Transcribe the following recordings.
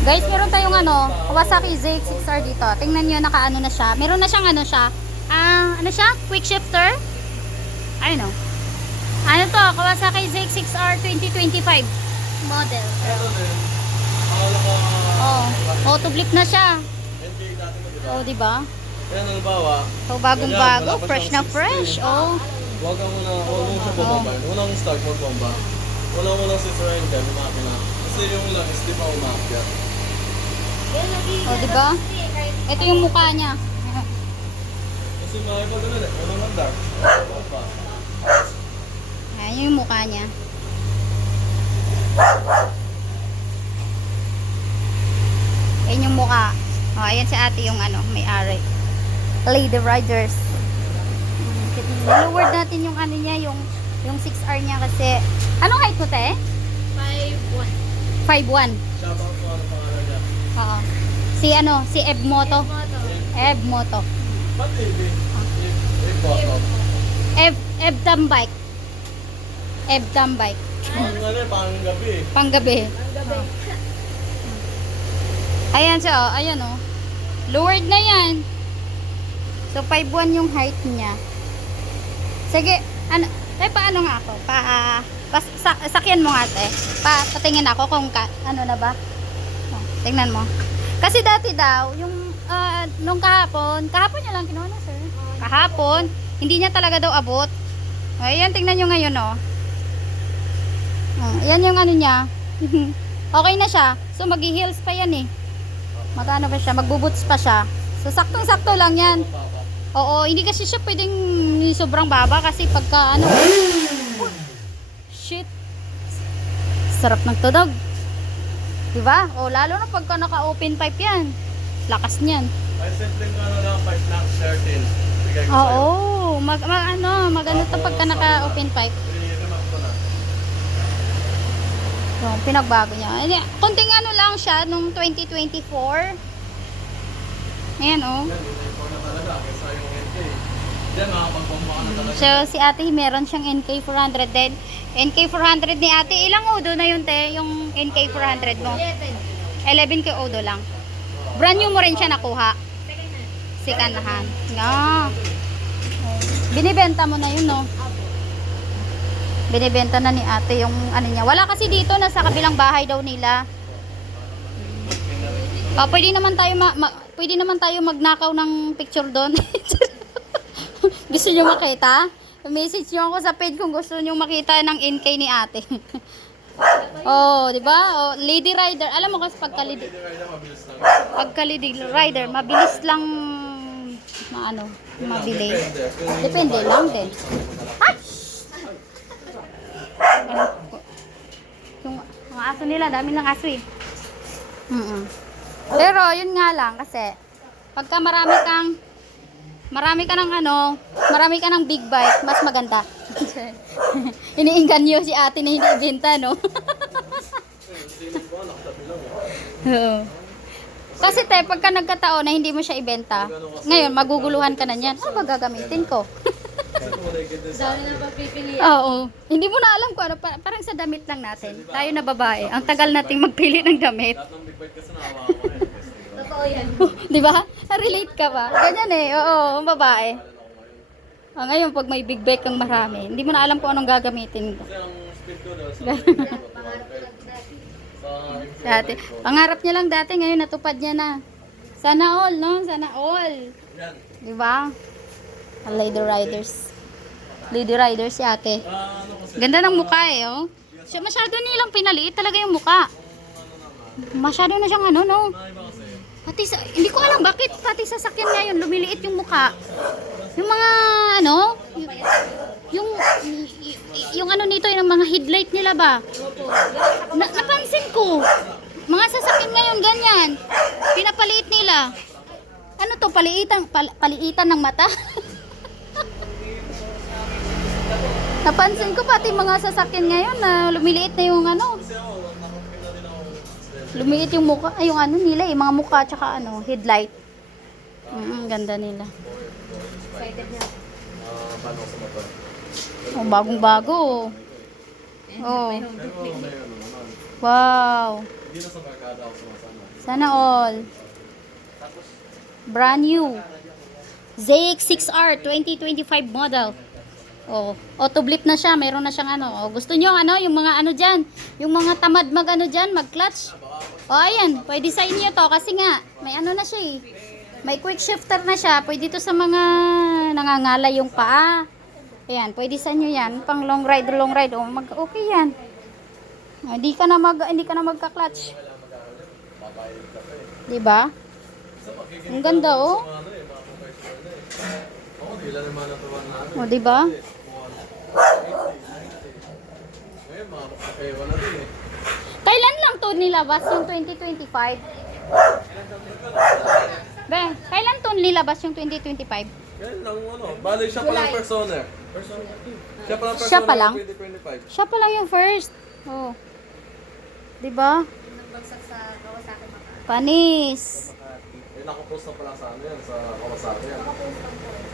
Guys, meron tayong ano, Kawasaki ZX-6R dito. Tingnan nyo, nakaano na siya. Meron na siyang ano siya. Ano siya? Quick shifter? I know. Ano to? Kawasaki ZX-6R 2025 model. Oh, auto blip na siya. Oh, di ba? Yan, halimbawa. So, bagong-bago, fresh na fresh. Oh. Huwag kang huwag mong siya bumaba. Unang start mo bomba. Unang sisirain ka, lumaki na. Kasi yung langis, di pa umakyat. Oh, di ba? Ito yung mukha niya. Kasi makikita doon eh. Unang mandar. Bomba. Ayan yung mukha niya. Ayan yung mukha. Oh, ayan si ate yung ano, may-ari. Lady Riders. Lower natin yung ano niya, yung 6R niya kasi. Anong height mo, te? 5'1". 5'1". Shoutout ko ano pangalan niya. Oo. Si Eb Moto. Eb Moto. Ba't TV? Bottom. Eb Tambike. Eb Tambike. Pang gabi. Panggabi. Ayan siya, oh. Ayan, oh. Lowered na yan. So, 5'1 yung height niya. Sige, ano, paano nga ako? Sakyan mo nga, te. Patingin ako kung ano na ba. Oh, tingnan mo. Kasi dati daw, yung, nung kahapon niya lang kinuha na, sir. Kahapon, hindi niya talaga daw abot. Ayan, tingnan nyo ngayon, oh. Yan yung ano niya. Okay na siya. So, mag-heels pa yan, eh. Magano ba siya? Magbuboots pa siya. So, saktong-sakto lang yan. Oo, hindi kasi siya pwedeng sobrang baba kasi pagka ano. Shit. Sarap ng tunog. Diba? O, lalo na pagka naka-open pipe yan. Lakas niyan. Ay, simpleng ka na lang, 5 lang, 13. Bigay ko sa'yo. Oo, magano to pagka naka-open pipe. I-remark ko na. So, pinagbago niya. Konting ano lang siya nung 2024. Ayan, oh. Yan, dito na talaga. Kesa yung NK. Diyan, makapag-bomba ka na talaga. So, si ate, meron siyang NK400 din. NK400 ni ate, ilang odo na yun, te? Yung NK400 mo? 11 kay odo lang. Brand new mo rin siya nakuha. Second hand. No. Binibenta mo na yun, no? Binibenta na ni ate yung ano niya. Wala kasi dito, nasa kabilang bahay daw nila. Pwede naman tayo magnakaw ng picture doon. Gusto niyo makita? Message niyo ako sa page kung gusto niyo makita ng NK ni ate. Oh, 'di ba? Oh, Lady Rider. Alam mo kasi pagka Lady Rider, mabilis lang mabili. Depende lang din. Ay! Yung mga aso nila, dami ng aso eh. Pero yun nga lang kasi pagka marami ka ng big bike, mas maganda. Iniingganyo si ate na hindi ibenta, no? Oo. Kasi te, pagka nagkataon na hindi mo siya ibenta, ngayon maguguluhan ka na niyan. Ano ba gagamitin ko? Dami na pagpipilian. Oo. Hindi mo na alam kung ano, parang sa damit lang natin. Tayo na babae. Ang tagal nating magpili ng damit. Lahat ng big bike kasi nakawa ko eh. Totoo yan. Di ba? Relate ka ba? Ganyan eh. Oo, ang babae. Ngayon, pag may big bike kang marami, hindi mo na alam kung anong gagamitin ko. Kasi ang speed ko daw sa Dati. Pangarap niya lang dati, ngayon natupad niya na. Sana all, no? Sana all. yan. Di ba? Ang Lady Riders. Lady Riders si ate. Ano kasi, Ganda ng mukha eh, oh. Siya masyado nilang pinaliit talaga yung mukha. Masyado na siyang ano, no? iba kasi, Pati sa, hindi ko alam bakit pati sa sakyan ngayon lumiliit yung mukha. Yung mga ano, yung ano nito, yung mga headlight nila ba? Napansin ko. Mga sasakyan ngayon ganyan. Pinapaliit nila. Ano to, paliitan ng mata? Napansin ko pati mga sasakyan ngayon na lumiliit na yung ano. kasi ako, nakapin na din ako. Lumiit yung mukha, ay yung ano nila eh, mga mukha tsaka ano, headlight. Ganda nila. Excited na. Paano sa motor? Oh, bagong-bago. Oh. May home Pero may ano naman. Wow. Hindi na sa barkada ako sumasama. Sana all. Brand new. ZX6R 2025 model. Oh, auto blip na siya. Meron na siyang ano. Oh, gusto niyo ano, yung mga ano diyan, yung mga tamad mag ano diyan, mag-clutch. Oh, ayan, pwede sa inyo to kasi nga may ano na siya eh. May quick shifter na siya. Pwede to sa mga nangangalay yung paa. Ayan, pwede sa inyo 'yan, pang long ride. Oh, okay 'yan. Oh, hindi ka na magka-clutch. Di ba? Ang ganda oh. Ano eh, mga professional na eh. Oo, di lang naman natuwa na ano. Oh, di ba? Ngayon, mga kakaiwa na din eh. Kailan lang to nilabas yung 2025? Be, kailan to nilabas yung 2025? Ngayon lang ano, bali siya palang persona. Siya palang persona Siya pa lang? 2025. Siya pa lang yung first. Oh. 'Di ba? Nagbagsak sa Kawasaki Maka. Panis. Eh, nakapost na pala sa ano yan, sa Kawasaki yan. Nakapost lang po eh.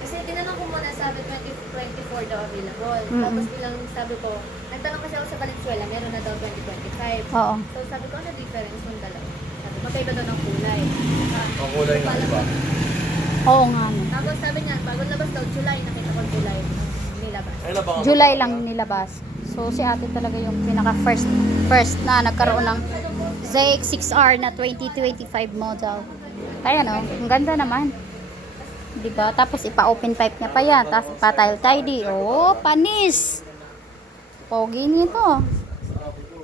Kasi tinanong ko muna, sabi 2024 daw available. Mm-mm. Tapos bilang sabi ko, nagtanong kasi ako sa Valenzuela, meron na daw 2025. Oo. So sabi ko, ano difference ng dalawa? Sabi, magkaiba daw ng kulay. Ang kulay nga, di ba? Oo nga. No. Tapos sabi niya, bago labas daw July, nakita ko July nilabas. Ay, nabaka July lang nilabas. So si ate talaga yung pinaka first na nagkaroon ng ZX6R na 2025 model. Kaya no, ang ganda naman. 'Di ba? Tapos ipa-open pipe niya pa yan, tapos ipa-tile tidy. Oh, panis. Pogi nito. Sabi ko,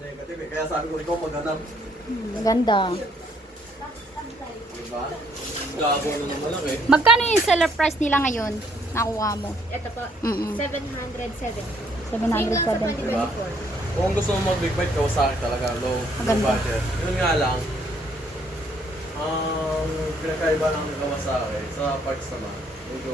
negative eh. Kaya sabi ko, ikaw maghanap. Ganda. Diba? Gabo na naman lang eh. Magkano yung seller price nila ngayon? Nakuha mo. Ito po, Mm-mm. 707. 707. Same lang sa Diba? 2024. Kung gusto mo mag-big bite, Kawasaki talaga, low Maganda. budget. Yun nga lang, ang pinakaiba ng Kawasaki sa parts naman, medyo